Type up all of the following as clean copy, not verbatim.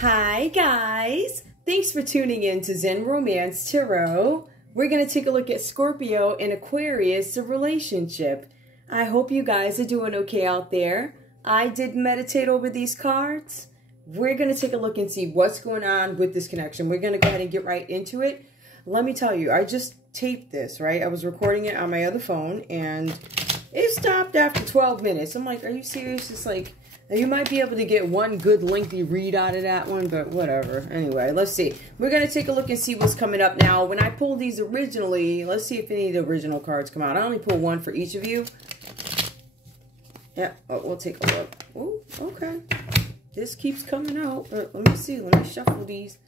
Hi guys! Thanks for tuning in to Zen Romance Tarot. We're going to take a look at Scorpio and Aquarius, the relationship. I hope you guys are doing okay out there. I did meditate over these cards. We're going to take a look and see what's going on with this connection. We're going to go ahead and get right into it. Let me tell you, I just taped this, right? I was recording it on my other phone and it stopped after 12 minutes. I'm like, are you serious? It's like, you might be able to get one good lengthy read out of that one, but whatever. Anyway, let's see. We're going to take a look and see what's coming up now. When I pulled these originally, let's see if any of the original cards come out. I only pulled one for each of you. Yeah, oh, we'll take a look. Oh, okay. This keeps coming out. Let me see. Let me shuffle these.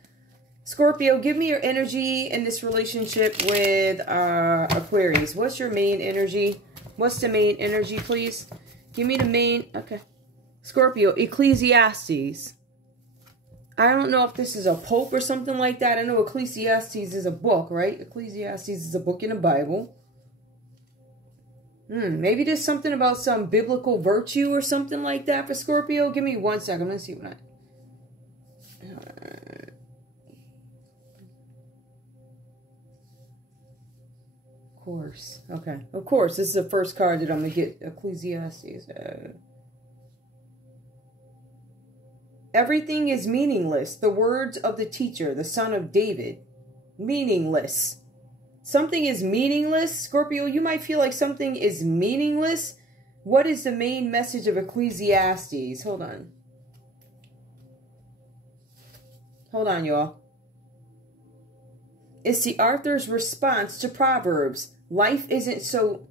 Scorpio, give me your energy in this relationship with Aquarius. What's your main energy? What's the main energy, please? Give me the main... Okay. Scorpio, Ecclesiastes. I don't know if this is a pope or something like that. I know Ecclesiastes is a book, right? Ecclesiastes is a book in the Bible. Maybe there's something about some biblical virtue or something like that for Scorpio. Give me 1 second. Let's see what Of course. Okay. Of course. This is the first card that I'm going to get. Ecclesiastes. Everything is meaningless. The words of the teacher, the son of David. Meaningless. Something is meaningless. Scorpio, you might feel like something is meaningless. What is the main message of Ecclesiastes? Hold on. Hold on, y'all. It's the author's response to Proverbs. Life isn't so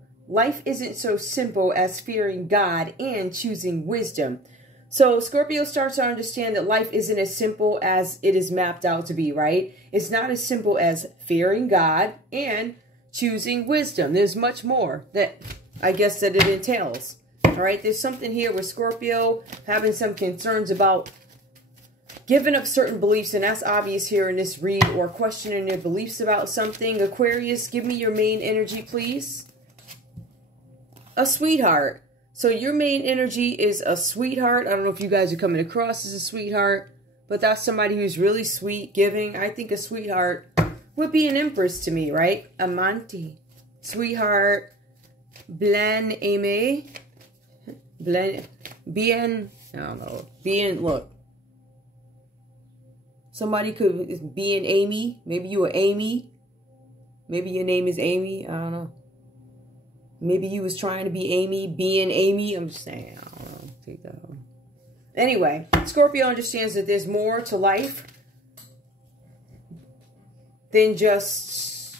simple as fearing God and choosing wisdom. So Scorpio starts to understand that life isn't as simple as it is mapped out to be, right? It's not as simple as fearing God and choosing wisdom. There's much more that I guess that it entails. All right, there's something here with Scorpio having some concerns about giving up certain beliefs, and that's obvious here in this read, or questioning their beliefs about something. Aquarius, give me your main energy, please. A sweetheart. So your main energy is a sweetheart. I don't know if you guys are coming across as a sweetheart, but that's somebody who's really sweet, giving. I think a sweetheart would be an empress to me, right? Amante. Sweetheart. Blen aimé. Bien, I don't know. Bien, look. Somebody could be an Amy. Maybe you are Amy. Maybe your name is Amy. I don't know. Maybe you was trying to be Amy, being Amy. I'm just saying, I don't know. Take that home. Anyway, Scorpio understands that there's more to life than just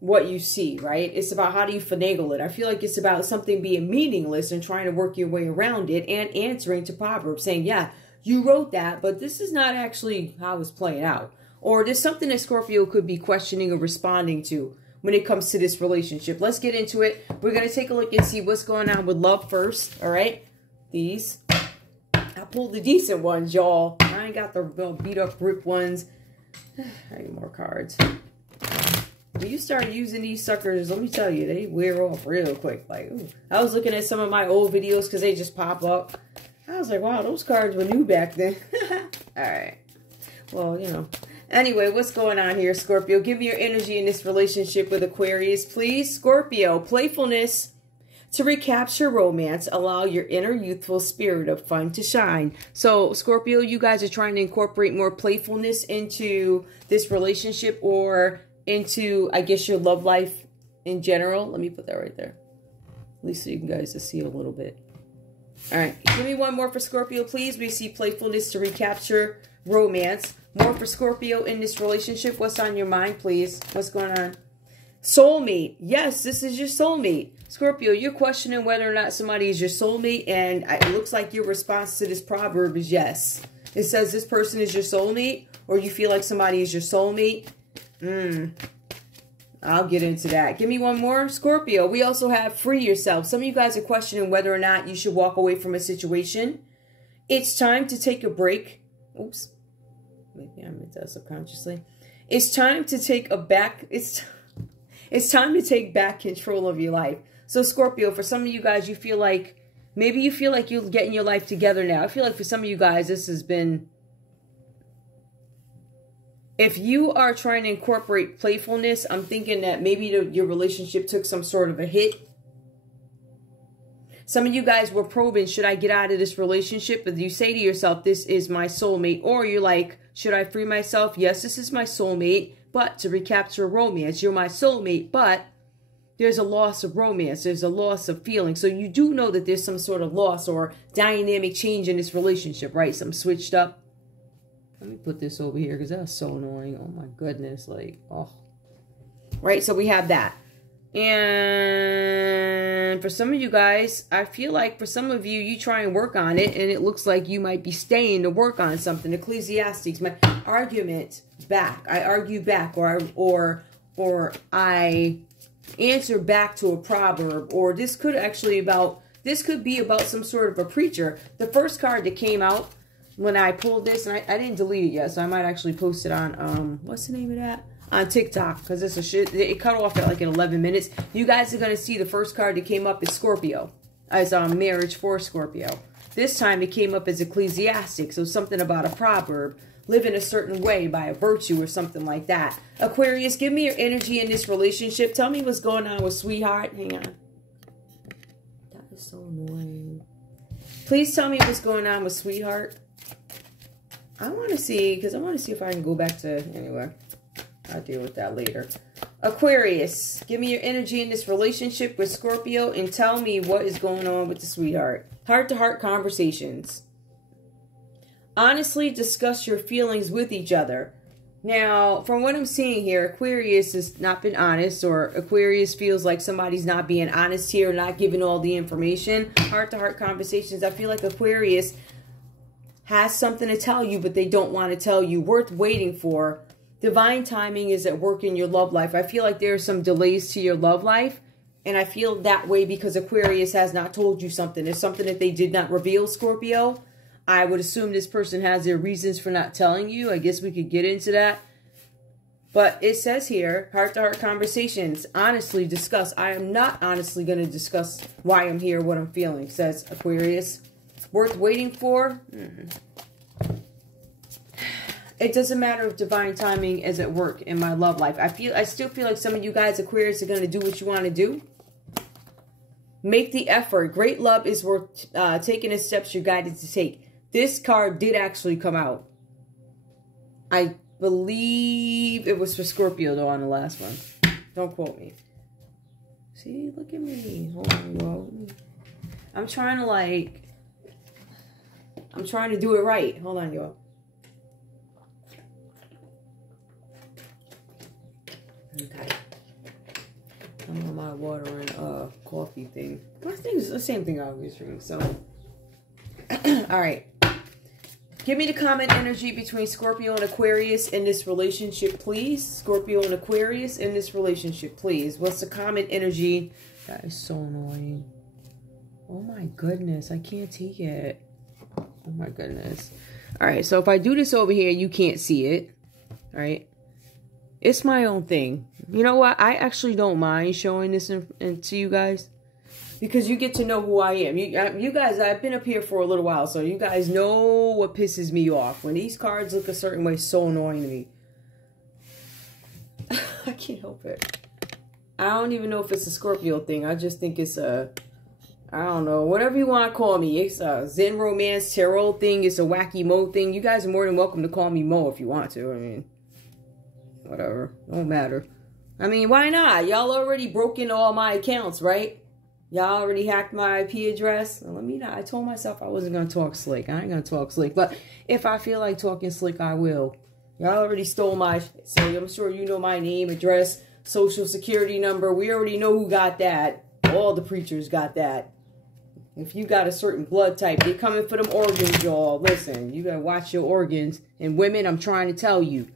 what you see, right? It's about how do you finagle it. I feel like it's about something being meaningless and trying to work your way around it and answering to Proverbs, saying, yeah, you wrote that, but this is not actually how it's playing out. Or there's something that Scorpio could be questioning or responding to when it comes to this relationship. Let's get into it. We're going to take a look and see what's going on with love first. All right. These. I pulled the decent ones, y'all. I ain't got the beat up rip ones. I need more cards. When you start using these suckers, let me tell you, they wear off real quick. Like, ooh. I was looking at some of my old videos because they just pop up. I was like, wow, those cards were new back then. All right. Well, you know. Anyway, what's going on here, Scorpio? Give me your energy in this relationship with Aquarius, please. Scorpio, playfulness to recapture romance. Allow your inner youthful spirit of fun to shine. So, Scorpio, you guys are trying to incorporate more playfulness into this relationship or into, I guess, your love life in general. Let me put that right there. At least so you guys can see a little bit. All right. Give me one more for Scorpio, please. We see playfulness to recapture romance. More for Scorpio in this relationship. What's on your mind, please? What's going on? Soulmate. Yes, this is your soulmate. Scorpio, you're questioning whether or not somebody is your soulmate, and it looks like your response to this proverb is yes. It says this person is your soulmate, or you feel like somebody is your soulmate. I'll get into that. Give me one more. Scorpio, we also have free yourself. Some of you guys are questioning whether or not you should walk away from a situation. It's time to take a break. Oops. Maybe I meant that subconsciously. It's time to take it's time to take back control of your life. So Scorpio, for some of you guys, you feel like maybe you feel like you're getting your life together now. I feel like for some of you guys, this has been If you are trying to incorporate playfulness, I'm thinking that maybe your relationship took some sort of a hit. Some of you guys were probing, should I get out of this relationship? But you say to yourself, this is my soulmate. Or you're like, should I free myself? Yes, this is my soulmate. But to recapture romance, you're my soulmate. But there's a loss of romance. There's a loss of feeling. So you do know that there's some sort of loss or dynamic change in this relationship, right? Some switched up. Let me put this over here because that's so annoying. Oh my goodness. Like, oh. Right, so we have that. And for some of you guys, I feel like for some of you, you try and work on it, and it looks like you might be staying to work on something. Ecclesiastes, my argument back. I argue back, or I answer back to a proverb, or this could be about some sort of a preacher. The first card that came out when I pulled this, and I didn't delete it yet, so I might actually post it on, what's the name of that? On TikTok, because it's a shit. It cut off at like in 11 minutes. You guys are going to see the first card that came up is Scorpio. As marriage for Scorpio. This time it came up as Ecclesiastic. So something about a proverb. Live in a certain way by a virtue or something like that. Aquarius, give me your energy in this relationship. Tell me what's going on with sweetheart. Hang on. That is so annoying. Please tell me what's going on with sweetheart. I want to see, because I want to see if I can go back to, anyway. I'll deal with that later. Aquarius, give me your energy in this relationship with Scorpio and tell me what is going on with the sweetheart. Heart-to-heart conversations. Honestly discuss your feelings with each other. Now, from what I'm seeing here, Aquarius has not been honest, or Aquarius feels like somebody's not being honest here, not giving all the information. Heart-to-heart conversations. I feel like Aquarius has something to tell you, but they don't want to tell you. Worth waiting for. Divine timing is at work in your love life. I feel like there are some delays to your love life. And I feel that way because Aquarius has not told you something. It's something that they did not reveal, Scorpio. I would assume this person has their reasons for not telling you. I guess we could get into that. But it says here, heart-to-heart conversations. Honestly discuss. I am not honestly going to discuss why I'm here, what I'm feeling, says Aquarius. Worth waiting for? It doesn't matter if divine timing is at work in my love life. I still feel like some of you guys, Aquarius, are going to do what you want to do. Make the effort. Great love is worth taking the steps you're guided to take. This card did actually come out. I believe it was for Scorpio, though, on the last one. Don't quote me. See, look at me. Hold on, y'all. I'm trying to do it right. Hold on, y'all. Okay. I'm on my water and coffee thing. I think it's the same thing I always drink. So, all right. Give me the common energy between Scorpio and Aquarius in this relationship, please. Scorpio and Aquarius in this relationship, please. What's the common energy? That is so annoying. Oh my goodness, I can't take it. Oh my goodness. All right, so if I do this over here, you can't see it. All right. It's my own thing. You know what? I actually don't mind showing this to you guys. Because you get to know who I am. You guys, I've been up here for a little while. So you guys know what pisses me off. When these cards look a certain way, it's so annoying to me. I can't help it. I don't even know if it's a Scorpio thing. I just think it's a... I don't know. Whatever you want to call me. It's a Zen Romance Tarot thing. It's a Wacky Mo thing. You guys are more than welcome to call me Mo if you want to. I mean... Whatever. Don't matter. I mean, why not? Y'all already broke into all my accounts, right? Y'all already hacked my IP address. Well, let me know. I told myself I wasn't going to talk slick. I ain't going to talk slick. But if I feel like talking slick, I will. Y'all already stole my... So I'm sure you know my name, address, social security number. We already know who got that. All the preachers got that. If you got a certain blood type, they're coming for them organs, y'all. Listen, you got to watch your organs. And women, I'm trying to tell you.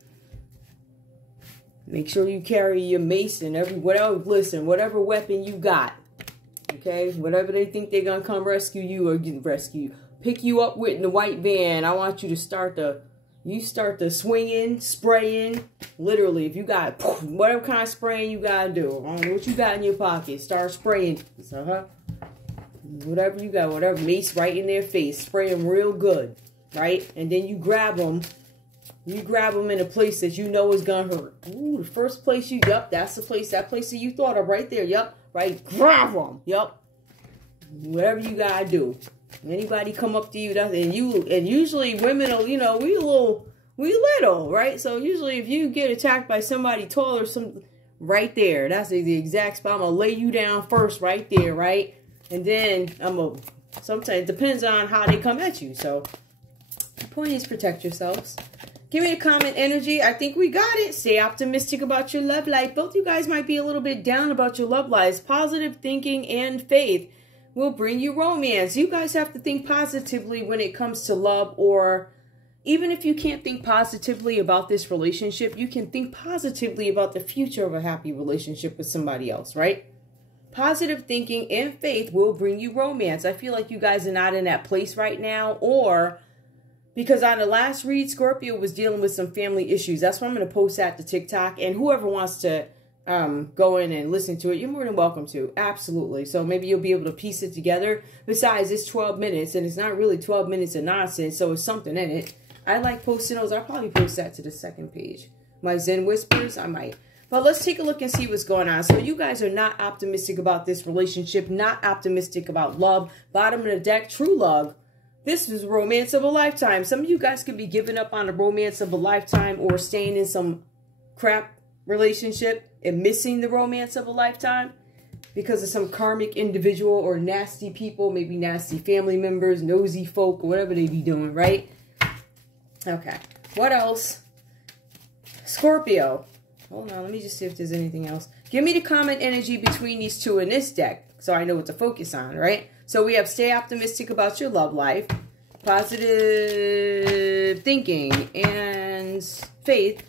Make sure you carry your mace and whatever weapon you got. Okay? Whatever they think they're going to come rescue you or rescue. Pick you up with in the white van. I want you to start the swinging, spraying. Literally, if you got whatever kind of spraying you got to do. I don't know what you got in your pocket. Start spraying. Whatever you got, whatever mace right in their face. Spray them real good. Right? And then you grab them. You grab them in a place that you know is going to hurt. Ooh, the first place you, yep, that's the place, that place that you thought of right there. Yep, right, grab them. Yep. Whatever you got to do. Anybody come up to you, and usually women will, you know, we little, right? So usually if you get attacked by somebody taller, right there, that's the exact spot. I'm going to lay you down first right there, right? And then sometimes it depends on how they come at you. So the point is protect yourselves. Give me a comment energy. I think we got it. Stay optimistic about your love life. Both you guys might be a little bit down about your love lives. Positive thinking and faith will bring you romance. You guys have to think positively when it comes to love, or even if you can't think positively about this relationship, you can think positively about the future of a happy relationship with somebody else, right? Positive thinking and faith will bring you romance. I feel like you guys are not in that place right now, or because on the last read, Scorpio was dealing with some family issues. That's why I'm going to post that to TikTok. And whoever wants to go in and listen to it, you're more than welcome to. Absolutely. So maybe you'll be able to piece it together. Besides, it's 12 minutes, and it's not really 12 minutes of nonsense, so it's something in it. I like posting those. I'll probably post that to the second page. My Zen Whispers, I might. But let's take a look and see what's going on. So you guys are not optimistic about this relationship, not optimistic about love. Bottom of the deck, true love. This is romance of a lifetime. Some of you guys could be giving up on a romance of a lifetime, or staying in some crap relationship and missing the romance of a lifetime because of some karmic individual or nasty people, maybe nasty family members, nosy folk, or whatever they be doing, right? Okay. What else? Scorpio. Hold on. Let me just see if there's anything else. Give me the comment energy between these two in this deck so I know what to focus on, right? So we have stay optimistic about your love life, positive thinking, and faith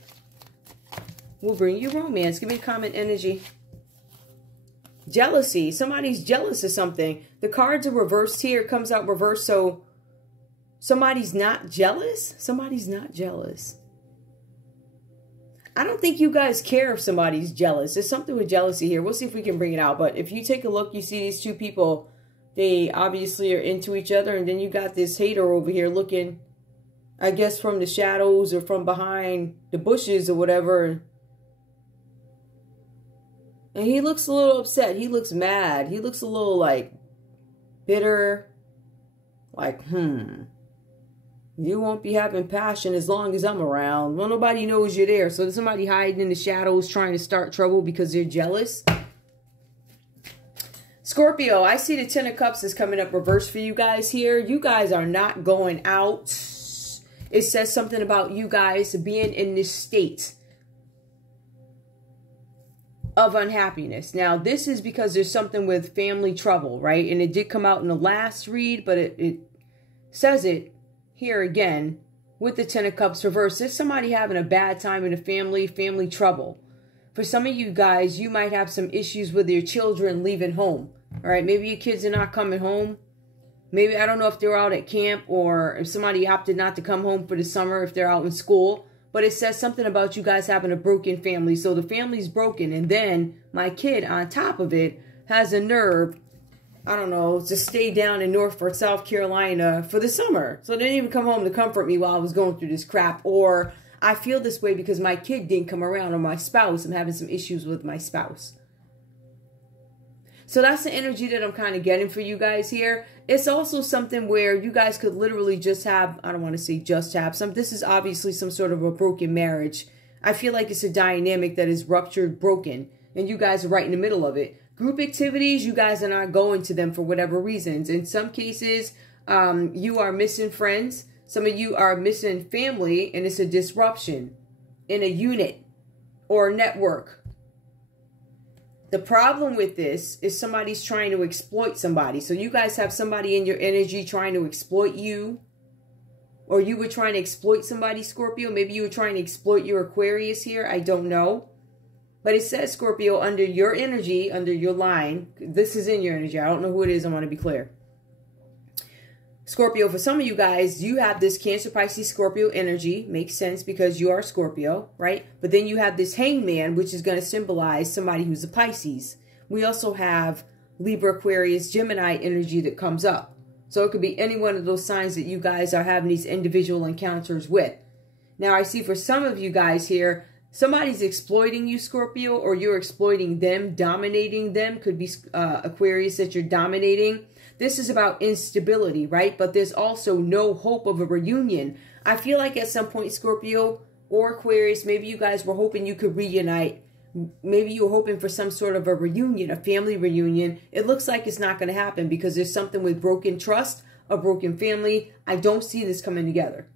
will bring you romance. Give me a comment energy. Jealousy. Somebody's jealous of something. The cards are reversed here. It comes out reversed. So somebody's not jealous? Somebody's not jealous. I don't think you guys care if somebody's jealous. There's something with jealousy here. We'll see if we can bring it out. But if you take a look, you see these two people. They obviously are into each other. And then you got this hater over here looking, I guess, from the shadows or from behind the bushes or whatever. And he looks a little upset. He looks mad. He looks a little like bitter. Like, you won't be having passion as long as I'm around. Well, nobody knows you're there. So there's somebody hiding in the shadows trying to start trouble because they're jealous. Scorpio, I see the Ten of Cups is coming up reverse for you guys here. You guys are not going out. It says something about you guys being in this state of unhappiness. Now, this is because there's something with family trouble, right? And it did come out in the last read, but it says it here again with the Ten of Cups reverse. There's somebody having a bad time in the family trouble. For some of you guys, you might have some issues with your children leaving home. All right, maybe your kids are not coming home. Maybe, I don't know if they're out at camp or if somebody opted not to come home for the summer if they're out in school. But it says something about you guys having a broken family. So the family's broken. And then my kid on top of it has a nerve, I don't know, to stay down in North or South Carolina for the summer. So they didn't even come home to comfort me while I was going through this crap. Or I feel this way because my kid didn't come around, or my spouse. I'm having some issues with my spouse. So that's the energy that I'm kind of getting for you guys here. It's also something where you guys could literally just have, I don't want to say just have some. This is obviously some sort of a broken marriage. I feel like it's a dynamic that is ruptured, broken, and you guys are right in the middle of it. Group activities, you guys are not going to them for whatever reasons. In some cases, you are missing friends. Some of you are missing family, and it's a disruption in a unit or a network. The problem with this is somebody's trying to exploit somebody. So you guys have somebody in your energy trying to exploit you. Or you were trying to exploit somebody, Scorpio. Maybe you were trying to exploit your Aquarius here. I don't know. But it says, Scorpio, under your energy, under your line. This is in your energy. I don't know who it is. I want to be clear. Scorpio, for some of you guys, you have this Cancer, Pisces, Scorpio energy. Makes sense because you are Scorpio, right? But then you have this Hangman, which is going to symbolize somebody who's a Pisces. We also have Libra, Aquarius, Gemini energy that comes up. So it could be any one of those signs that you guys are having these individual encounters with. Now, I see for some of you guys here, somebody's exploiting you, Scorpio, or you're exploiting them, dominating them. Could be Aquarius that you're dominating. This is about instability, right? But there's also no hope of a reunion. I feel like at some point, Scorpio or Aquarius, maybe you guys were hoping you could reunite. Maybe you were hoping for some sort of a reunion, a family reunion. It looks like it's not going to happen because there's something with broken trust, a broken family. I don't see this coming together.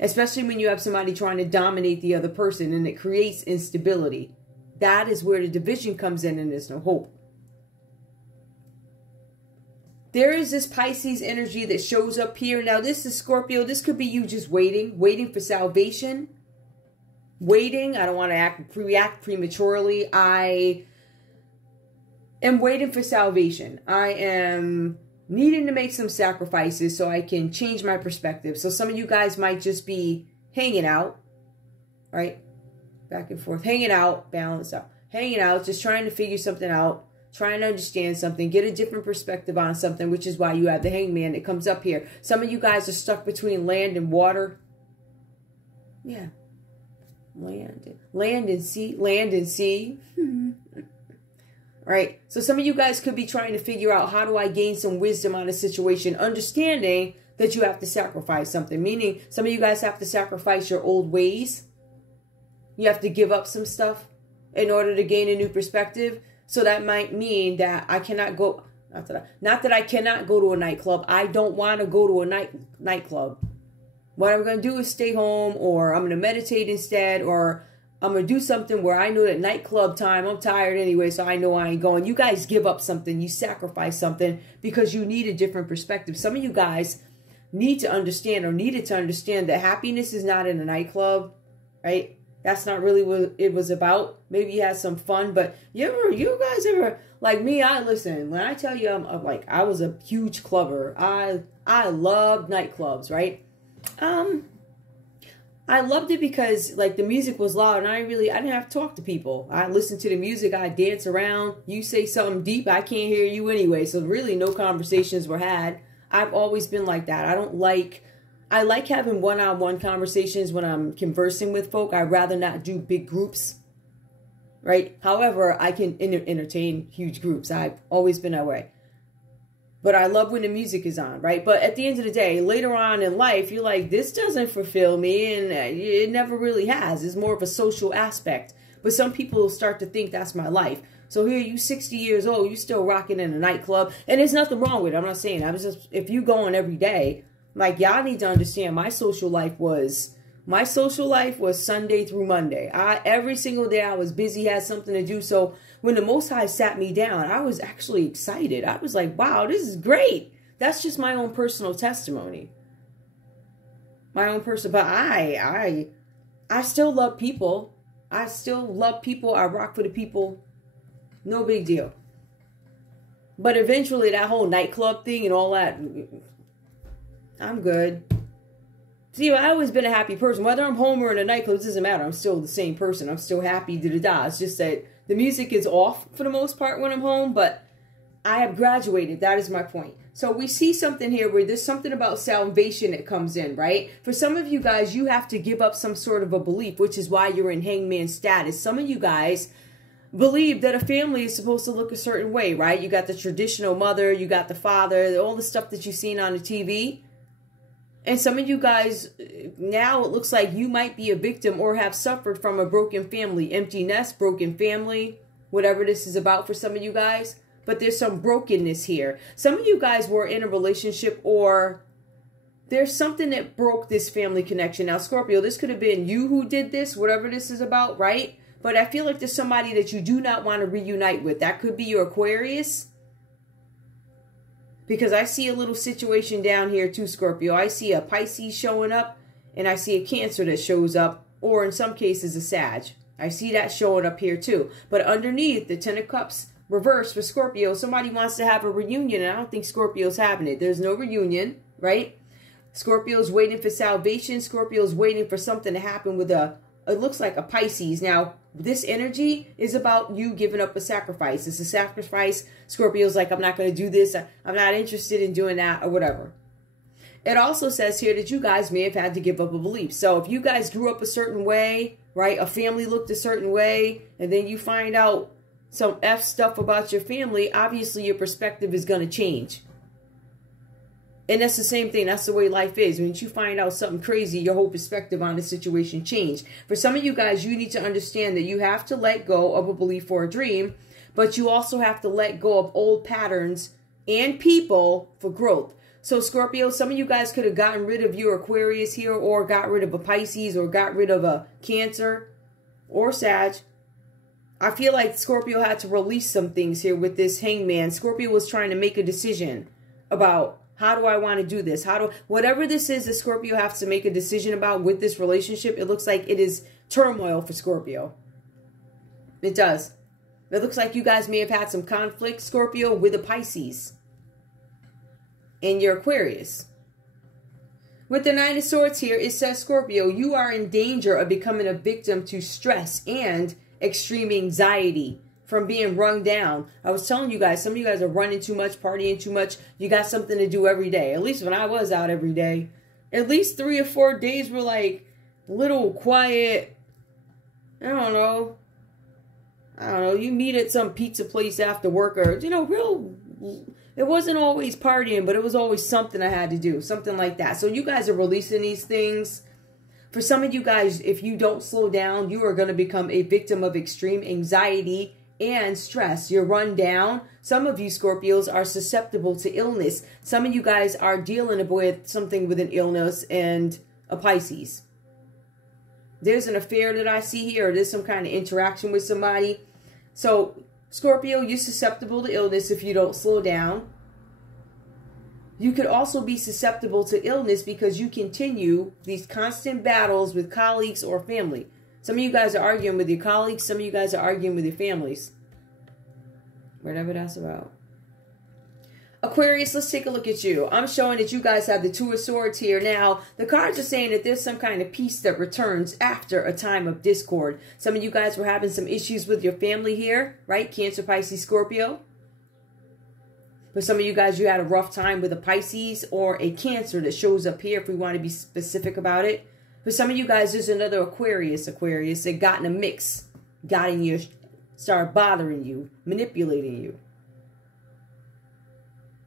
Especially when you have somebody trying to dominate the other person and it creates instability. That is where the division comes in and there's no hope. There is this Pisces energy that shows up here. Now, this is Scorpio. This could be you just waiting for salvation. Waiting. I don't want to react prematurely. I am waiting for salvation. I am needing to make some sacrifices so I can change my perspective. So some of you guys might just be hanging out, right? Back and forth, hanging out, balance out, hanging out, just trying to figure something out, trying to understand something, get a different perspective on something, which is why you have the Hangman that comes up here. Some of you guys are stuck between land and water. Yeah. Land and sea. Right? So some of you guys could be trying to figure out, how do I gain some wisdom on a situation, understanding that you have to sacrifice something. Meaning, some of you guys have to sacrifice your old ways. You have to give up some stuff in order to gain a new perspective. So that might mean that I cannot go, not that I cannot go to a nightclub. I don't want to go to a nightclub. What I'm going to do is stay home, or I'm going to meditate instead, or I'm going to do something where I know that nightclub time, I'm tired anyway, so I know I ain't going. You guys give up something. You sacrifice something because you need a different perspective. Some of you guys need to understand, or needed to understand, that happiness is not in a nightclub, right? That's not really what it was about. Maybe you had some fun, but you guys ever, like me, listen, when I tell you I was a huge clubber. I loved nightclubs, right? I loved it because, like, the music was loud and I didn't have to talk to people. I listened to the music, I dance around. You say something deep, I can't hear you anyway. So really no conversations were had. I've always been like that. I like having one-on-one conversations when I'm conversing with folk. I'd rather not do big groups, right? However, I can entertain huge groups. I've always been that way. But I love when the music is on, right? But at the end of the day, later on in life, you're like, this doesn't fulfill me, and it never really has. It's more of a social aspect. But some people start to think that's my life. So here, you 60 years old, you still rocking in a nightclub, and there's nothing wrong with it. I'm not saying that. If you going every day, like, y'all need to understand, my social life was Sunday through Monday. Every single day I was busy, had something to do. So when the Most High sat me down, I was actually excited. I was like, wow, this is great. That's just my own personal testimony. But I still love people. I still love people. I rock for the people. No big deal. But eventually that whole nightclub thing and all that, I'm good. See, I've always been a happy person. Whether I'm home or in a nightclub, it doesn't matter. I'm still the same person. I'm still happy, da-da-da. It's just that the music is off for the most part when I'm home, but I have graduated. That is my point. So we see something here where there's something about salvation that comes in, right? For some of you guys, you have to give up some sort of a belief, which is why you're in hangman status. Some of you guys believe that a family is supposed to look a certain way, right? You got the traditional mother, you got the father, all the stuff that you've seen on the TV. And some of you guys, now it looks like you might be a victim or have suffered from a broken family, empty nest, broken family, whatever this is about for some of you guys. But there's some brokenness here. Some of you guys were in a relationship, or there's something that broke this family connection. Now, Scorpio, this could have been you who did this, whatever this is about, right? But I feel like there's somebody that you do not want to reunite with. That could be your Aquarius. Because I see a little situation down here too, Scorpio. I see a Pisces showing up, and I see a Cancer that shows up, or in some cases a Sag. I see that showing up here too. But underneath, the Ten of Cups reverse for Scorpio, somebody wants to have a reunion, and I don't think Scorpio's having it. There's no reunion, right? Scorpio's waiting for salvation. Scorpio's waiting for something to happen with it looks like a Pisces. Now, this energy is about you giving up a sacrifice. It's a sacrifice. Scorpio's like, I'm not going to do this. I'm not interested in doing that, or whatever. It also says here that you guys may have had to give up a belief. So if you guys grew up a certain way, right, a family looked a certain way, and then you find out some F stuff about your family, obviously your perspective is going to change. And that's the same thing. That's the way life is. When you find out something crazy, your whole perspective on the situation changed. For some of you guys, you need to understand that you have to let go of a belief or a dream, but you also have to let go of old patterns and people for growth. So Scorpio, some of you guys could have gotten rid of your Aquarius here, or got rid of a Pisces, or got rid of a Cancer or Sag. I feel like Scorpio had to release some things here with this Hangman. Scorpio was trying to make a decision about, how do I want to do this? Whatever this is that Scorpio has to make a decision about with this relationship, it looks like it is turmoil for Scorpio. It does. It looks like you guys may have had some conflict, Scorpio, with a Pisces and your Aquarius. With the Nine of Swords here, it says, Scorpio, you are in danger of becoming a victim to stress and extreme anxiety from being run down. I was telling you guys, some of you guys are running too much, partying too much. You got something to do every day. At least when I was out every day, at least 3 or 4 days were like little quiet. I don't know. You meet at some pizza place after work, or, it wasn't always partying, but it was always something I had to do, something like that. So you guys are releasing these things. For some of you guys, if you don't slow down, you are going to become a victim of extreme anxiety and stress. You're run down. Some of you Scorpios are susceptible to illness. Some of you guys are dealing with something with an illness and a Pisces. There's an affair that I see here. There's some kind of interaction with somebody. So Scorpio, you're susceptible to illness if you don't slow down. You could also be susceptible to illness because you continue these constant battles with colleagues or family. Some of you guys are arguing with your colleagues. Some of you guys are arguing with your families. Whatever that's about. Aquarius, let's take a look at you. I'm showing that you guys have the Two of Swords here. Now, the cards are saying that there's some kind of peace that returns after a time of discord. Some of you guys were having some issues with your family here, right? Cancer, Pisces, Scorpio. For some of you guys, you had a rough time with a Pisces or a Cancer that shows up here if we want to be specific about it. For some of you guys, there's another Aquarius that got in a mix, got in your, started bothering you, manipulating you.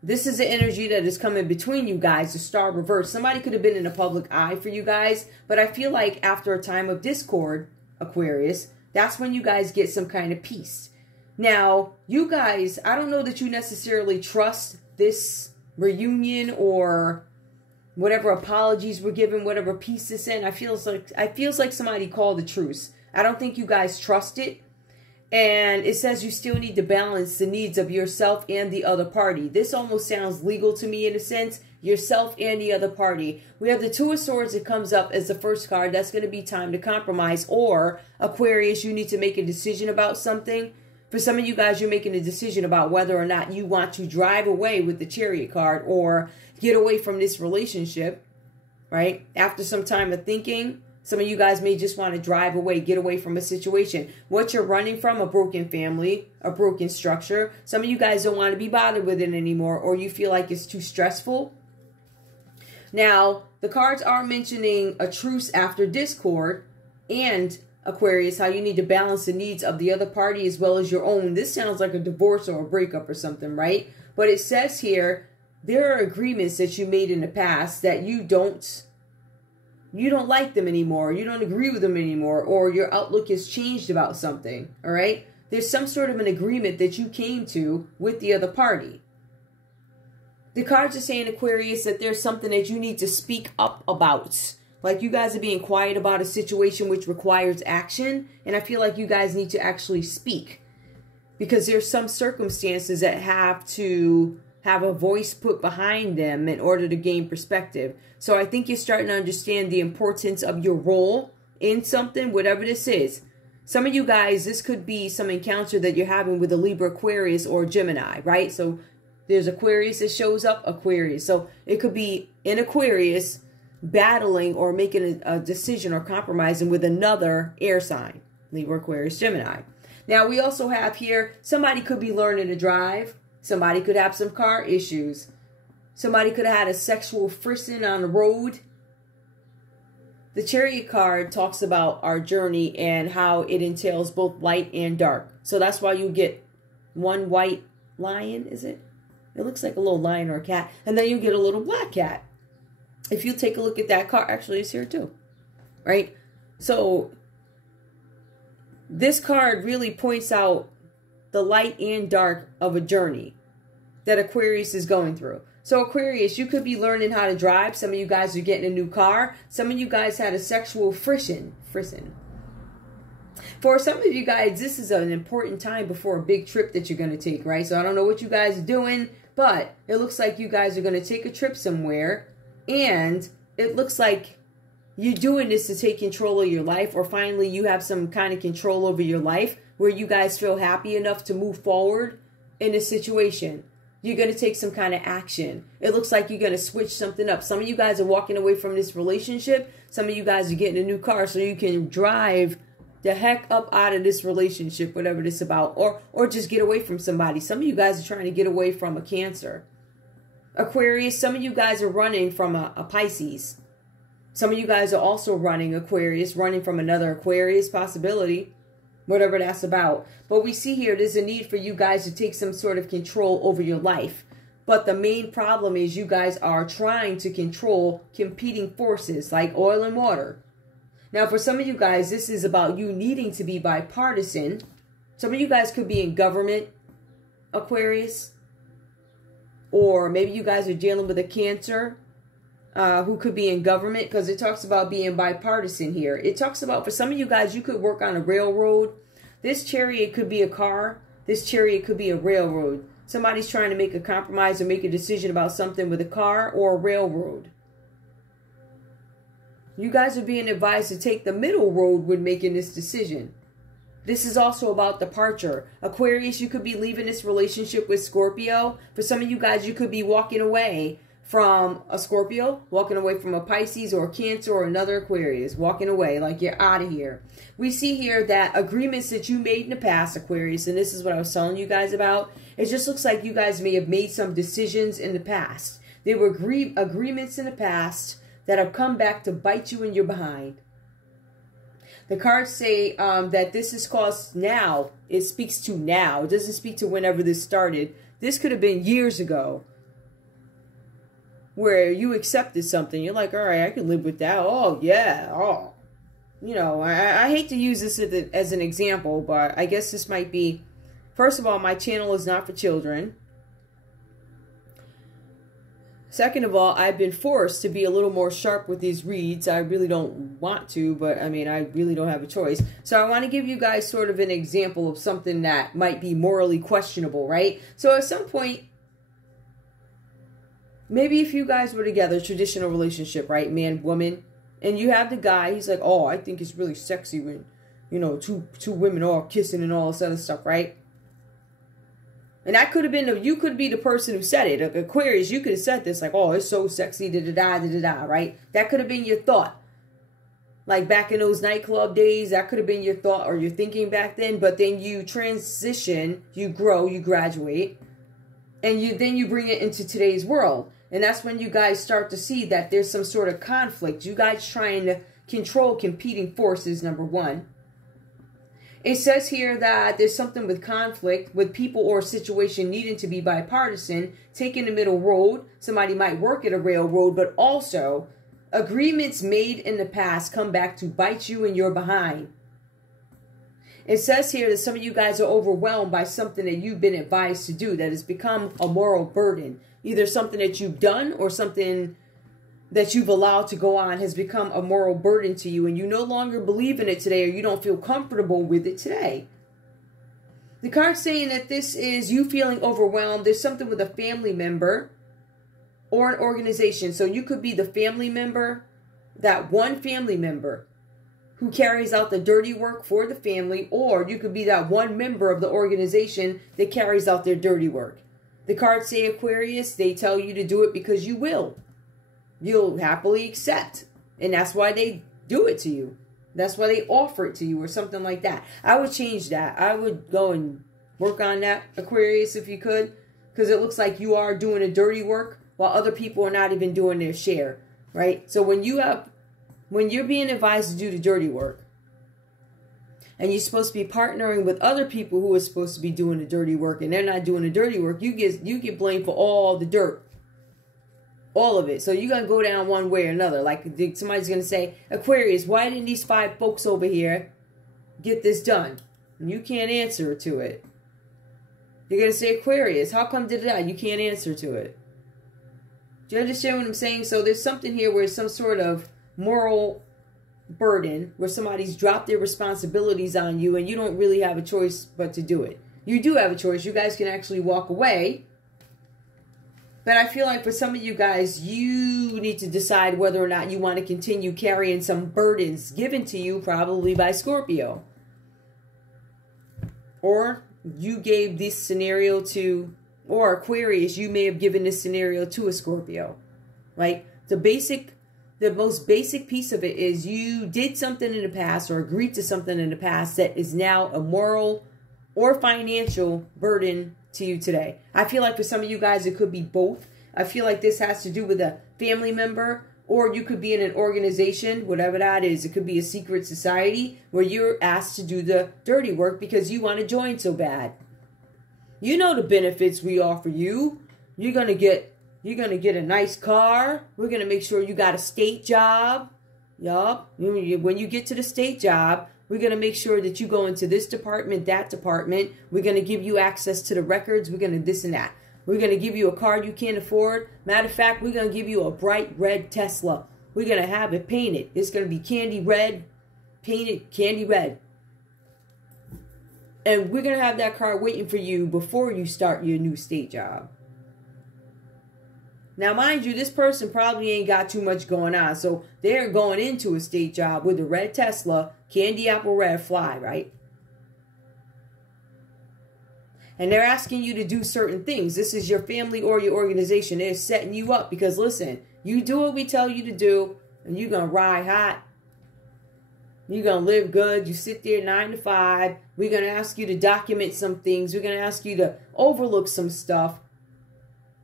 This is the energy that is coming between you guys, the star reverse. Somebody could have been in a public eye for you guys, but I feel like after a time of discord, Aquarius, that's when you guys get some kind of peace. Now, you guys, I don't know that you necessarily trust this reunion or whatever apologies were given, whatever peace is in. I feels like somebody called a truce. I don't think you guys trust it. And it says you still need to balance the needs of yourself and the other party. This almost sounds legal to me in a sense. Yourself and the other party. We have the Two of Swords that comes up as the first card. That's going to be time to compromise. Or, Aquarius, you need to make a decision about something. For some of you guys, you're making a decision about whether or not you want to drive away with the Chariot card or get away from this relationship, right? After some time of thinking, some of you guys may just want to drive away, get away from a situation. What you're running from, a broken family, a broken structure. Some of you guys don't want to be bothered with it anymore, or you feel like it's too stressful. Now, the cards are mentioning a truce after discord, and Aquarius, how you need to balance the needs of the other party as well as your own. This sounds like a divorce or a breakup or something, right? But it says here, there are agreements that you made in the past that you don't like them anymore, you don't agree with them anymore, or your outlook has changed about something, all right? There's some sort of an agreement that you came to with the other party. The cards are saying, Aquarius, that there's something that you need to speak up about. Like you guys are being quiet about a situation which requires action, and I feel like you guys need to actually speak. Because there's some circumstances that have to have a voice put behind them in order to gain perspective. So I think you're starting to understand the importance of your role in something, whatever this is. Some of you guys, this could be some encounter that you're having with a Libra, Aquarius, or Gemini, right? So there's Aquarius that shows up, Aquarius. So it could be in Aquarius battling or making a decision or compromising with another air sign, Libra, Aquarius, Gemini. Now we also have here, somebody could be learning to drive. Somebody could have some car issues. Somebody could have had a sexual frisson on the road. The Chariot card talks about our journey and how it entails both light and dark. So that's why you get one white lion, is it? It looks like a little lion or a cat. And then you get a little black cat. If you take a look at that card, actually it's here too. Right? So this card really points out the light and dark of a journey that Aquarius is going through. So Aquarius, you could be learning how to drive. Some of you guys are getting a new car. Some of you guys had a sexual frisson. For some of you guys, this is an important time before a big trip that you're going to take, right? So I don't know what you guys are doing, but it looks like you guys are going to take a trip somewhere. And it looks like you're doing this to take control of your life, or finally you have some kind of control over your life where you guys feel happy enough to move forward in a situation. You're going to take some kind of action. It looks like you're going to switch something up. Some of you guys are walking away from this relationship. Some of you guys are getting a new car so you can drive the heck up out of this relationship, whatever this is about, or just get away from somebody. Some of you guys are trying to get away from a Cancer. Aquarius, some of you guys are running from a Pisces. Some of you guys are also running, Aquarius, running from another Aquarius possibility. Whatever that's about. But we see here there's a need for you guys to take some sort of control over your life. But the main problem is you guys are trying to control competing forces like oil and water. Now, for some of you guys, this is about you needing to be bipartisan. Some of you guys could be in government, Aquarius. Or maybe you guys are dealing with a Cancer who could be in government, because it talks about being bipartisan here. It talks about, for some of you guys, you could work on a railroad. This Chariot could be a car. This Chariot could be a railroad. Somebody's trying to make a compromise or make a decision about something with a car or a railroad. You guys are being advised to take the middle road when making this decision. This is also about departure. Aquarius, you could be leaving this relationship with Scorpio. For some of you guys, you could be walking away from a Scorpio, walking away from a Pisces or a Cancer or another Aquarius, walking away like you're out of here. We see here that agreements that you made in the past, Aquarius, and this is what I was telling you guys about, it just looks like you guys may have made some decisions in the past. There were agreements in the past that have come back to bite you in your behind. The cards say that this is caused now. It speaks to now. It doesn't speak to whenever this started. This could have been years ago, where you accepted something. You're like, all right, I can live with that. Oh, yeah. Oh, you know, I hate to use this as an example, but I guess this might be, first of all, my channel is not for children. Second of all, I've been forced to be a little more sharp with these reads. I really don't want to, but I mean, I really don't have a choice. So I want to give you guys sort of an example of something that might be morally questionable, right? So at some point, maybe if you guys were together, traditional relationship, right? Man, woman. And you have the guy, he's like, oh, I think it's really sexy when, you know, two women all kissing and all this other stuff, right? And that could have been, you could be the person who said it. Aquarius, you could have said this, like, oh, it's so sexy, da-da-da, da-da-da, right? That could have been your thought. Like back in those nightclub days, that could have been your thought or your thinking back then. But then you transition, you grow, you graduate. And then you bring it into today's world. And that's when you guys start to see that there's some sort of conflict. You guys trying to control competing forces, number one. It says here that there's something with conflict, with people or situation needing to be bipartisan, taking the middle road. Somebody might work at a railroad, but also agreements made in the past come back to bite you in your behind. It says here that some of you guys are overwhelmed by something that you've been advised to do that has become a moral burden. Either something that you've done or something that you've allowed to go on has become a moral burden to you, and you no longer believe in it today, or you don't feel comfortable with it today. The card's saying that this is you feeling overwhelmed. There's something with a family member or an organization. So you could be the family member, that one family member who carries out the dirty work for the family, or you could be that one member of the organization that carries out their dirty work. The cards say, Aquarius, they tell you to do it because you will. You'll happily accept. And that's why they do it to you. That's why they offer it to you or something like that. I would change that. I would go and work on that, Aquarius, if you could. Because it looks like you are doing a dirty work while other people are not even doing their share, right? So when you're being advised to do the dirty work, and you're supposed to be partnering with other people who are supposed to be doing the dirty work, and they're not doing the dirty work, you get blamed for all the dirt. All of it. So you're going to go down one way or another. Like somebody's going to say, Aquarius, why didn't these 5 folks over here get this done? And you can't answer to it. You're going to say, Aquarius, how come did that? You can't answer to it. Do you understand what I'm saying? So there's something here where it's some sort of moral burden, where somebody's dropped their responsibilities on you and you don't really have a choice but to do it. You do have a choice. You guys can actually walk away. But I feel like for some of you guys, you need to decide whether or not you want to continue carrying some burdens given to you, probably by Scorpio. Or you gave this scenario to, or Aquarius, you may have given this scenario to a Scorpio. Right? The most basic piece of it is you did something in the past or agreed to something in the past that is now a moral or financial burden to you today. I feel like for some of you guys, it could be both. I feel like this has to do with a family member, or you could be in an organization, whatever that is. It could be a secret society where you're asked to do the dirty work because you want to join so bad. You know the benefits we offer you. You're going to get a nice car. We're going to make sure you got a state job. Yup. When you get to the state job, we're going to make sure that you go into this department, that department. We're going to give you access to the records. We're going to this and that. We're going to give you a car you can't afford. Matter of fact, we're going to give you a bright red Tesla. We're going to have it painted. It's going to be candy red, painted candy red. And we're going to have that car waiting for you before you start your new state job. Now, mind you, this person probably ain't got too much going on. So they're going into a state job with a red Tesla, candy apple red fly, right? And they're asking you to do certain things. This is your family or your organization. They're setting you up because, listen, you do what we tell you to do, and you're going to ride hot. You're going to live good. You sit there 9 to 5. We're going to ask you to document some things. We're going to ask you to overlook some stuff.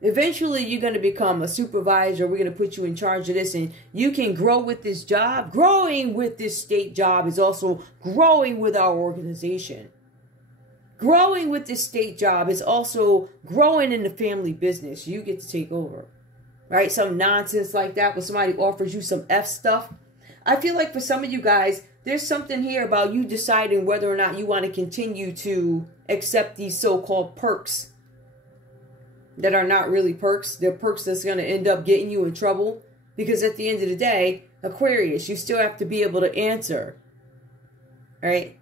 Eventually, you're going to become a supervisor. We're going to put you in charge of this, and you can grow with this job. Growing with this state job is also growing with our organization. Growing with this state job is also growing in the family business. You get to take over, right? Some nonsense like that where somebody offers you some F stuff. I feel like for some of you guys, there's something here about you deciding whether or not you want to continue to accept these so-called perks that are not really perks. They're perks that's going to end up getting you in trouble. Because at the end of the day, Aquarius, you still have to be able to answer. All right?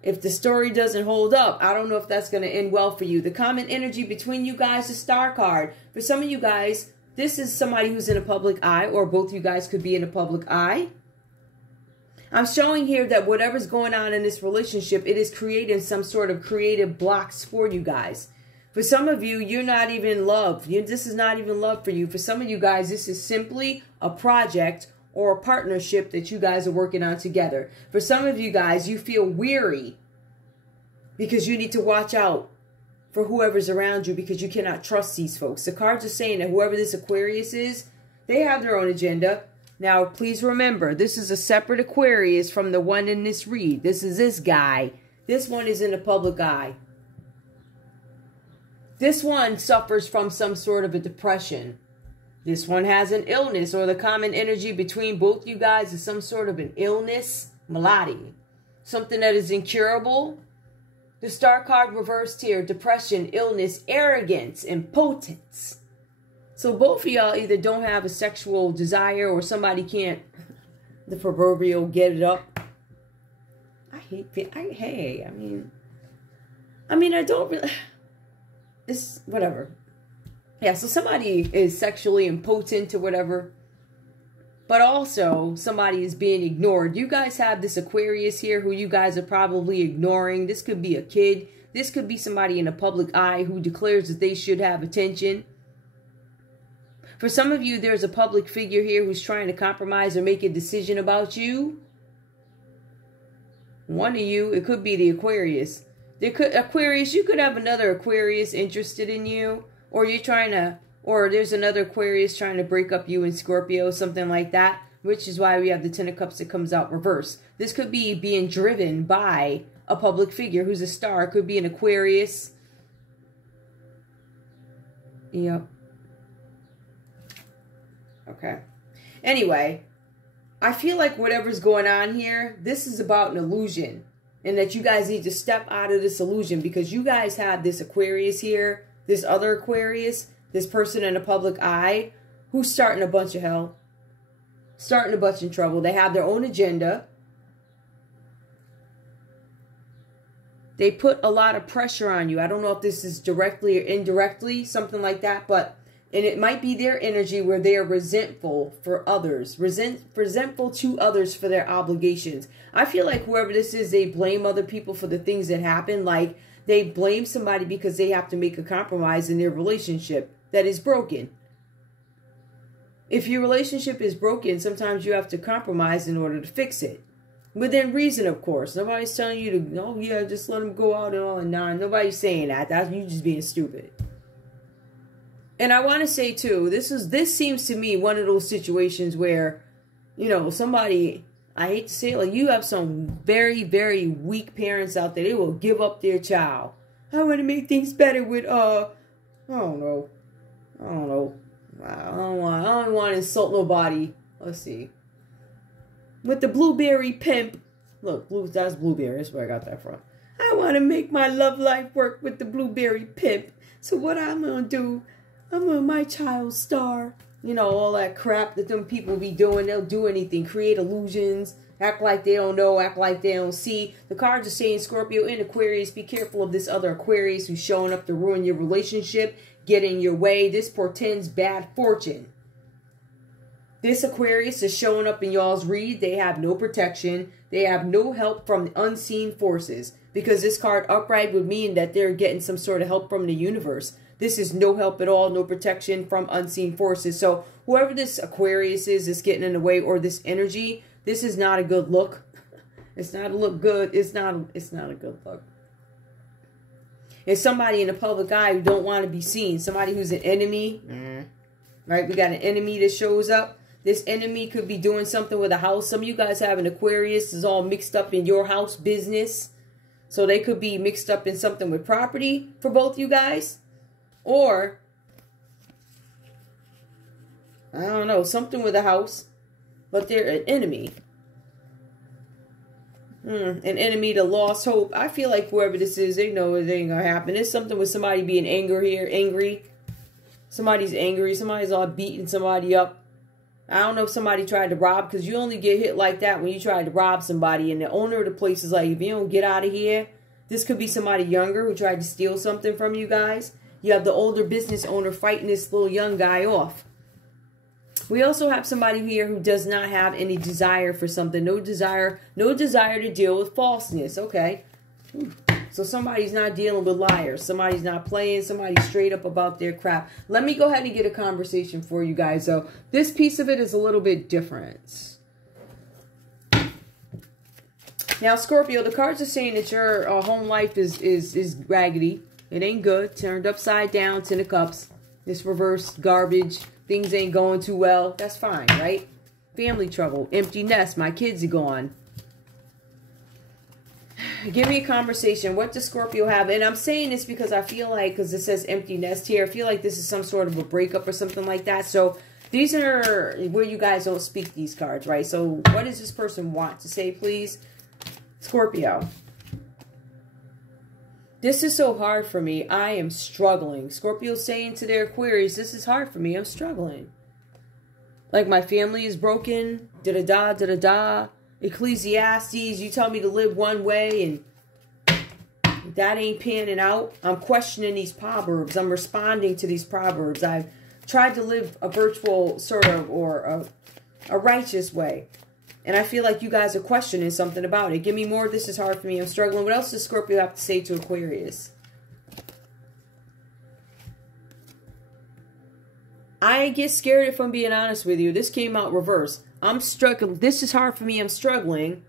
If the story doesn't hold up, I don't know if that's going to end well for you. The common energy between you guys, the star card. For some of you guys, this is somebody who's in a public eye, or both you guys could be in a public eye. I'm showing here that whatever's going on in this relationship, it is creating some sort of creative blocks for you guys. For some of you, you're not even in love. This is not even love for you. For some of you guys, this is simply a project or a partnership that you guys are working on together. For some of you guys, you feel weary because you need to watch out for whoever's around you because you cannot trust these folks. The cards are saying that whoever this Aquarius is, they have their own agenda. Now, please remember, this is a separate Aquarius from the one in this read. This is this guy. This one is in the public eye. This one suffers from some sort of a depression. This one has an illness, or the common energy between both you guys is some sort of an illness, malady. Something that is incurable. The star card reversed here, depression, illness, arrogance, impotence. So both of y'all either don't have a sexual desire or somebody can't, the proverbial, get it up. I don't really, it's whatever. Yeah, so somebody is sexually impotent or whatever. But also, somebody is being ignored. You guys have this Aquarius here who you guys are probably ignoring. This could be a kid. This could be somebody in a public eye who declares that they should have attention. For some of you, there's a public figure here who's trying to compromise or make a decision about you. One of you, it could be the Aquarius. Aquarius, you could have another Aquarius interested in you. Or you're trying to, Or there's another Aquarius trying to break up you and Scorpio, something like that, which is why we have the Ten of Cups that comes out reverse. This could be being driven by a public figure who's a star. It could be an Aquarius. Yep. Okay. Anyway, I feel like whatever's going on here, this is about an illusion. And that you guys need to step out of this illusion, because you guys have this Aquarius here, this other Aquarius, this person in the public eye, who's starting a bunch of hell, starting a bunch of trouble. They have their own agenda. They put a lot of pressure on you. I don't know if this is directly or indirectly, something like that, but, and it might be their energy where they are resentful for others, resentful to others for their obligations. I feel like whoever this is, they blame other people for the things that happen. Like they blame somebody because they have to make a compromise in their relationship that is broken. If your relationship is broken, sometimes you have to compromise in order to fix it. Within reason, of course. Nobody's telling you to, oh yeah, just let them go out and all. And nah, nobody's saying that. That's you just being stupid. And I want to say too, this seems to me one of those situations where, you know, somebody, I hate to say it, like you have some very, very weak parents out there. They will give up their child. I want to make things better with, I don't know. I don't want to insult nobody. Let's see. With the blueberry pimp. Look, that's blueberry. That's where I got that from. I want to make my love life work with the blueberry pimp. So what I'm going to do, I'm going to my child star. You know, all that crap that them people be doing. They'll do anything. Create illusions. Act like they don't know. Act like they don't see. The cards are saying, Scorpio and Aquarius, be careful of this other Aquarius who's showing up to ruin your relationship, get in your way. This portends bad fortune. This Aquarius is showing up in y'all's read. They have no protection. They have no help from unseen forces. Because this card upright would mean that they're getting some sort of help from the universe. This is no help at all, no protection from unseen forces. So whoever this Aquarius is getting in the way, or this energy, this is not a good look. It's not a look good. It's not a good look. It's somebody in the public eye who don't want to be seen. Somebody who's an enemy. Right? We got an enemy that shows up. This enemy could be doing something with a house. Some of you guys have an Aquarius is all mixed up in your house business. So they could be mixed up in something with property for both you guys. Or, I don't know, something with a house. But they're an enemy. An enemy to lost hope. I feel like whoever this is, they know it ain't going to happen. There's something with somebody being angry. Somebody's angry. Somebody's all beating somebody up. I don't know if somebody tried to rob, because you only get hit like that when you try to rob somebody. And the owner of the place is like, if you don't get out of here, this could be somebody younger who tried to steal something from you guys. You have the older business owner fighting this little young guy off. We also have somebody here who does not have any desire for something. No desire to deal with falseness. Okay. So somebody's not dealing with liars. Somebody's not playing. Somebody's straight up about their crap. Let me go ahead and get a conversation for you guys, though. This piece of it is a little bit different. Now, Scorpio, the cards are saying that your home life is raggedy. It ain't good. Turned upside down. Ten of Cups. This reverse garbage. Things ain't going too well. That's fine, right? Family trouble. Empty nest. My kids are gone. Give me a conversation. What does Scorpio have? And I'm saying this because I feel like, because it says empty nest here, I feel like this is some sort of a breakup or something like that. So these are where you guys don't speak these cards, right? So what does this person want to say, please? Scorpio. This is so hard for me. I am struggling. Scorpio's saying to their Aquarius, this is hard for me. I'm struggling. Like my family is broken. Da-da-da, da-da-da. Ecclesiastes, you tell me to live one way and that ain't panning out. I'm questioning these proverbs. I'm responding to these proverbs. I've tried to live a virtual sort of, or a righteous way. And I feel like you guys are questioning something about it. Give me more. This is hard for me. I'm struggling. What else does Scorpio have to say to Aquarius? I get scared if I'm being honest with you. This came out reverse. I'm struggling. This is hard for me. I'm struggling.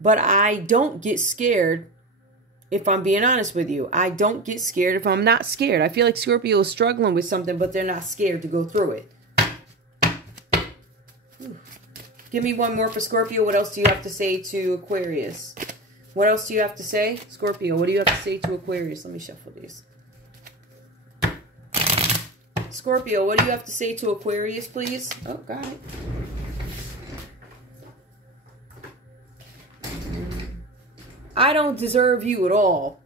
But I don't get scared if I'm being honest with you. I don't get scared if I'm not scared. I feel like Scorpio is struggling with something, but they're not scared to go through it. Give me one more for Scorpio. What else do you have to say to Aquarius? What else do you have to say? Scorpio, what do you have to say to Aquarius? Let me shuffle these. Scorpio, what do you have to say to Aquarius, please? Oh, got it. I don't deserve you at all.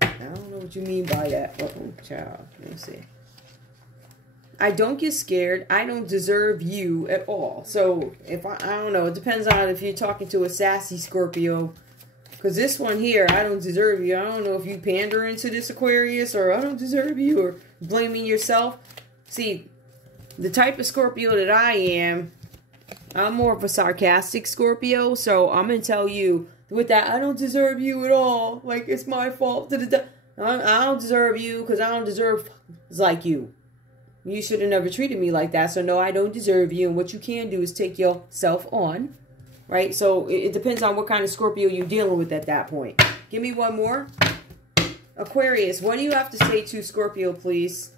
I don't know what you mean by that. Uh-oh, child. Let me see. I don't get scared. I don't deserve you at all. So, if I don't know. It depends on if you're talking to a sassy Scorpio. Because this one here, I don't deserve you. I don't know if you pandering to this Aquarius or I don't deserve you or blaming yourself. See, the type of Scorpio that I am, I'm more of a sarcastic Scorpio. So, I'm going to tell you with that, I don't deserve you at all. Like, it's my fault. I don't deserve you because I don't deserve like you. You should have never treated me like that. So, no, I don't deserve you. And what you can do is take yourself on. Right? So, it depends on what kind of Scorpio you're dealing with at that point. Give me one more. Aquarius, what do you have to say to Scorpio, please?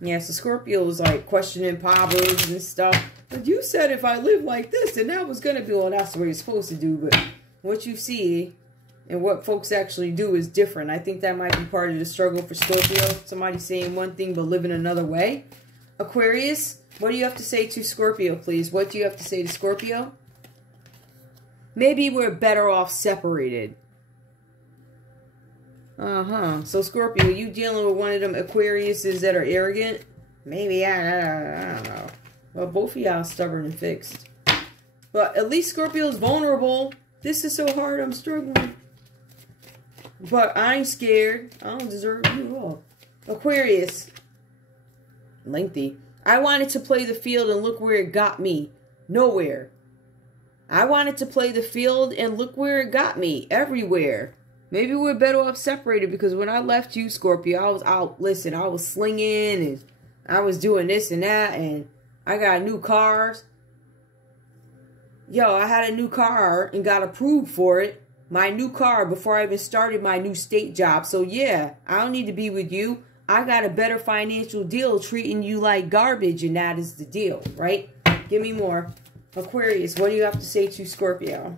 Yes, the Scorpio is like questioning Proverbs and stuff. But you said if I live like this, then that was going to be, well, that's what you're supposed to do. But what you see and what folks actually do is different. I think that might be part of the struggle for Scorpio. Somebody saying one thing but living another way. Aquarius, what do you have to say to Scorpio, please? What do you have to say to Scorpio? Maybe we're better off separated. So, Scorpio, you dealing with one of them Aquariuses that are arrogant? Maybe, I don't know. Well, both of y'all stubborn and fixed. But at least Scorpio's vulnerable. This is so hard, I'm struggling. But I ain't scared. I don't deserve you at all. Aquarius. Lengthy. I wanted to play the field and look where it got me. Nowhere. I wanted to play the field and look where it got me. Everywhere. Maybe we're better off separated because when I left you, Scorpio, I was out. Listen, I was slinging and I was doing this and that and I got new cars. Yo, I had a new car and got approved for it. My new car before I even started my new state job. So yeah, I don't need to be with you. I got a better financial deal treating you like garbage and that is the deal, right? Give me more. Aquarius, what do you have to say to Scorpio?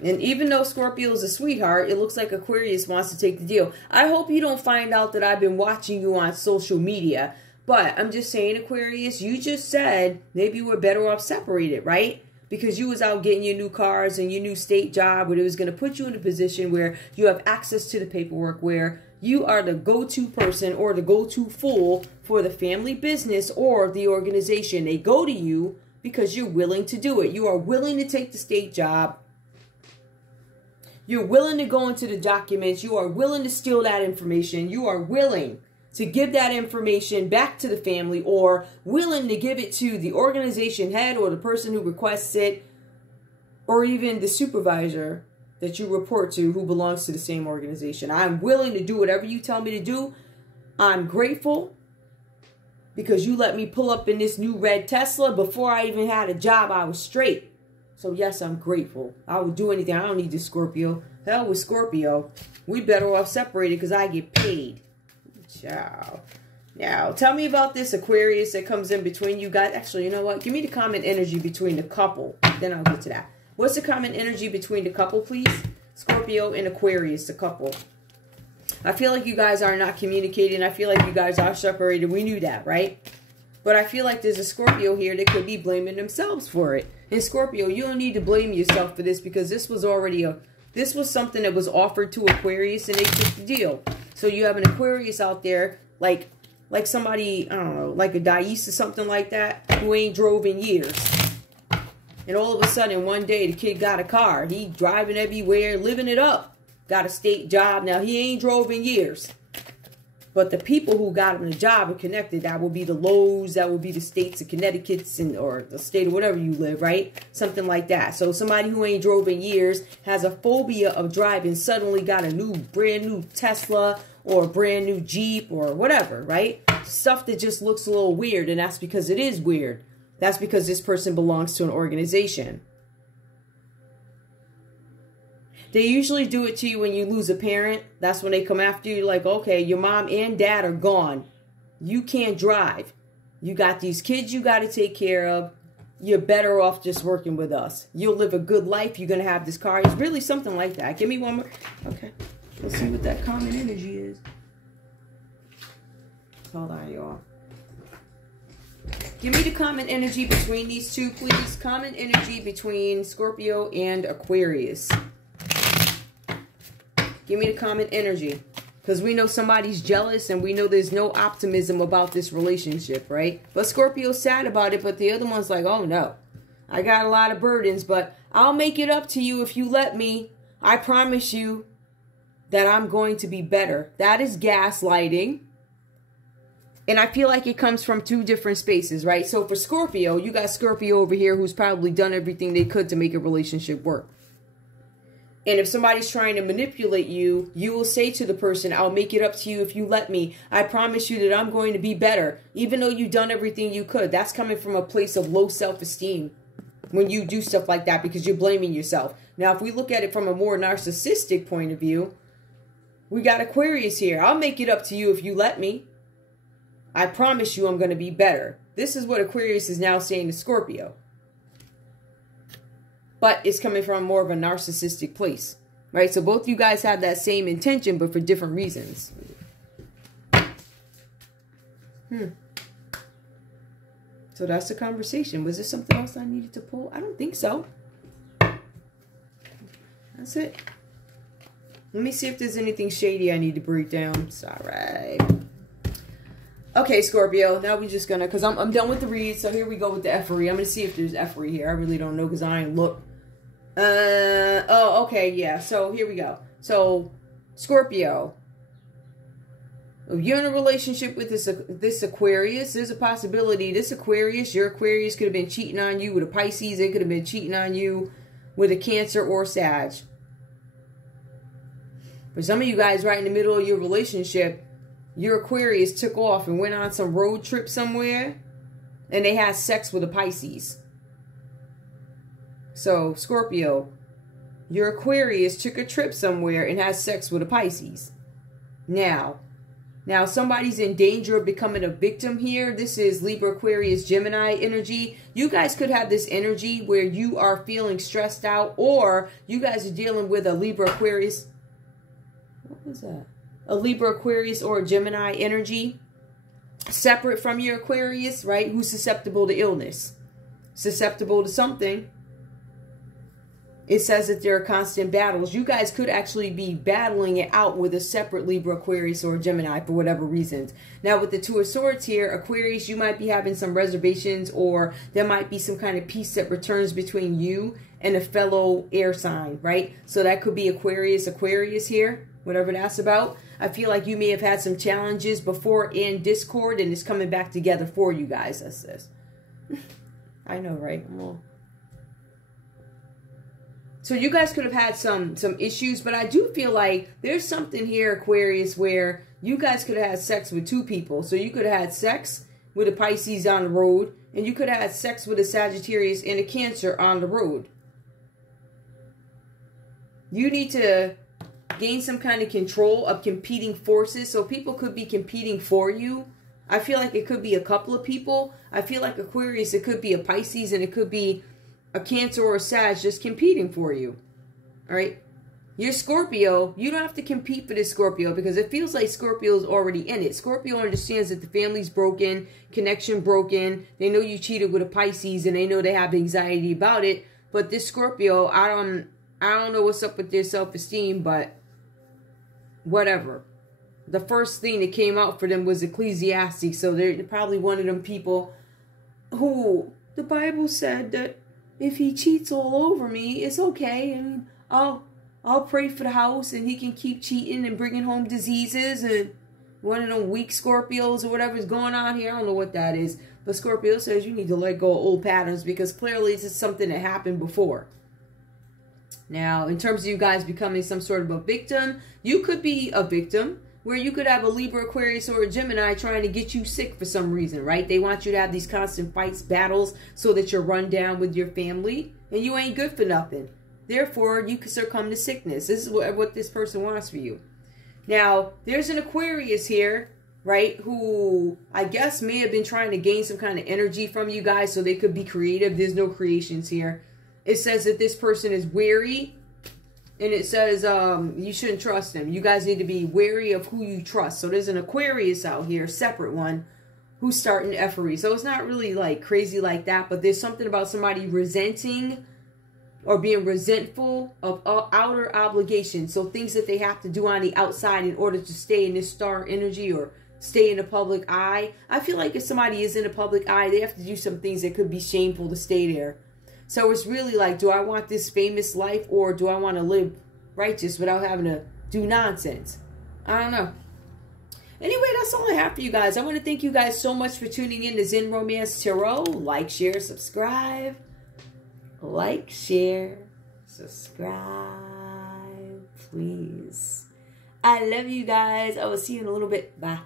And even though Scorpio is a sweetheart, it looks like Aquarius wants to take the deal. I hope you don't find out that I've been watching you on social media. But I'm just saying, Aquarius, you just said maybe we're better off separated, right? Because you was out getting your new cars and your new state job where it was going to put you in a position where you have access to the paperwork, where you are the go-to person or the go-to fool for the family business or the organization. They go to you because you're willing to do it. You are willing to take the state job. You're willing to go into the documents. You are willing to steal that information. You are willing to give that information back to the family or willing to give it to the organization head or the person who requests it or even the supervisor that you report to who belongs to the same organization. I'm willing to do whatever you tell me to do. I'm grateful because you let me pull up in this new red Tesla. Before I even had a job, I was straight. So yes, I'm grateful. I would do anything. I don't need this Scorpio. Hell with Scorpio. We better off separated because I get paid. Ciao. Now, tell me about this Aquarius that comes in between you guys. Actually, you know what? Give me the common energy between the couple. Then I'll get to that. What's the common energy between the couple, please? Scorpio and Aquarius, the couple. I feel like you guys are not communicating. I feel like you guys are separated. We knew that, right? But I feel like there's a Scorpio here that could be blaming themselves for it. And Scorpio, you don't need to blame yourself for this because this was already this was something that was offered to Aquarius and they took the deal. So you have an Aquarius out there, like somebody, I don't know, like a Dice or something like that, who ain't drove in years. And all of a sudden, one day, the kid got a car. He driving everywhere, living it up. Got a state job. Now, he ain't drove in years. But the people who got him the job are connected. That will be the Lowe's. That will be the states of Connecticut or the state of whatever you live, right? Something like that. So somebody who ain't drove in years has a phobia of driving, suddenly got a brand new Tesla or a brand new Jeep or whatever, right? Stuff that just looks a little weird, and that's because it is weird. That's because this person belongs to an organization. They usually do it to you when you lose a parent. That's when they come after you like, okay, your mom and dad are gone. You can't drive. You got these kids you got to take care of. You're better off just working with us. You'll live a good life. You're going to have this car. It's really something like that. Give me one more. Okay. Let's see what that common energy is. Hold on, y'all. Give me the common energy between these two, please. Common energy between Scorpio and Aquarius. Give me the common energy. Because we know somebody's jealous and we know there's no optimism about this relationship, right? But Scorpio's sad about it, but the other one's like, oh no, I got a lot of burdens, but I'll make it up to you if you let me. I promise you that I'm going to be better. That is gaslighting. And I feel like it comes from two different spaces, right? So for Scorpio, you got Scorpio over here who's probably done everything they could to make a relationship work. And if somebody's trying to manipulate you, you will say to the person, I'll make it up to you if you let me. I promise you that I'm going to be better, even though you've done everything you could. That's coming from a place of low self-esteem when you do stuff like that because you're blaming yourself. Now, if we look at it from a more narcissistic point of view, we got Aquarius here. I'll make it up to you if you let me. I promise you I'm going to be better. This is what Aquarius is now saying to Scorpio. But it's coming from more of a narcissistic place, right? So both you guys have that same intention, but for different reasons. So that's the conversation. Was there something else I needed to pull? I don't think so. That's it. Let me see if there's anything shady I need to break down. Sorry. Okay, Scorpio. Now we're just gonna, because I'm done with the read. So here we go with the effery. I'm gonna see if there's effery here. I really don't know because I ain't looked. Oh, okay, yeah. So here we go. So Scorpio, if you're in a relationship with this Aquarius, there's a possibility this Aquarius, your Aquarius could have been cheating on you with a Pisces. It could have been cheating on you with a Cancer or Sag. For some of you guys, right in the middle of your relationship, your Aquarius took off and went on some road trip somewhere, and they had sex with a Pisces. So, Scorpio, your Aquarius took a trip somewhere and had sex with a Pisces. Now somebody's in danger of becoming a victim here. This is Libra, Aquarius, Gemini energy. You guys could have this energy where you are feeling stressed out, or you guys are dealing with a Libra, Aquarius. What was that? A Libra, Aquarius, or a Gemini energy separate from your Aquarius, right? Who's susceptible to illness, susceptible to something. It says that there are constant battles. You guys could actually be battling it out with a separate Libra, Aquarius, or Gemini for whatever reasons. Now, with the Two of Swords here, Aquarius, you might be having some reservations, or there might be some kind of peace that returns between you and a fellow air sign, right? So that could be Aquarius, Aquarius here, whatever that's about. I feel like you may have had some challenges before in discord, and it's coming back together for you guys. That's this. I know, right? Well, so you guys could have had some issues, but I do feel like there's something here, Aquarius, where you guys could have had sex with two people. So you could have had sex with a Pisces on the road, and you could have had sex with a Sagittarius and a Cancer on the road. You need to gain some kind of control of competing forces. So people could be competing for you. I feel like it could be a couple of people. I feel like Aquarius, it could be a Pisces, and it could be a Cancer or a Sag just competing for you. All right. You're Scorpio. You don't have to compete for this Scorpio, because it feels like Scorpio is already in it. Scorpio understands that the family's broken, connection broken. They know you cheated with a Pisces, and they know they have anxiety about it. But this Scorpio, I don't know what's up with their self-esteem, but whatever. The first thing that came out for them was Ecclesiastes. So they're probably one of them people who the Bible said that if he cheats all over me, it's okay, and I'll pray for the house, and he can keep cheating and bringing home diseases, and one of them weak Scorpios or whatever's going on here. I don't know what that is, but Scorpio says you need to let go of old patterns, because clearly this is something that happened before. Now, in terms of you guys becoming some sort of a victim, you could be a victim where you could have a Libra, Aquarius, or a Gemini trying to get you sick for some reason, right? They want you to have these constant fights, battles, so that you're run down with your family, and you ain't good for nothing. Therefore, you could succumb to sickness. This is what this person wants for you. Now, there's an Aquarius here, right, who I guess may have been trying to gain some kind of energy from you guys so they could be creative. There's no creations here. It says that this person is wary, and it says you shouldn't trust them. You guys need to be wary of who you trust. So there's an Aquarius out here, separate one, who's starting effery. So it's not really like crazy like that, but there's something about somebody resenting or being resentful of outer obligations. So things that they have to do on the outside in order to stay in this star energy or stay in the public eye. I feel like if somebody is in the public eye, they have to do some things that could be shameful to stay there. So it's really like, do I want this famous life, or do I want to live righteous without having to do nonsense? I don't know. Anyway, that's all I have for you guys. I want to thank you guys so much for tuning in to Zen Romance Tarot. Like, share, subscribe. Like, share, subscribe, please. I love you guys. I will see you in a little bit. Bye.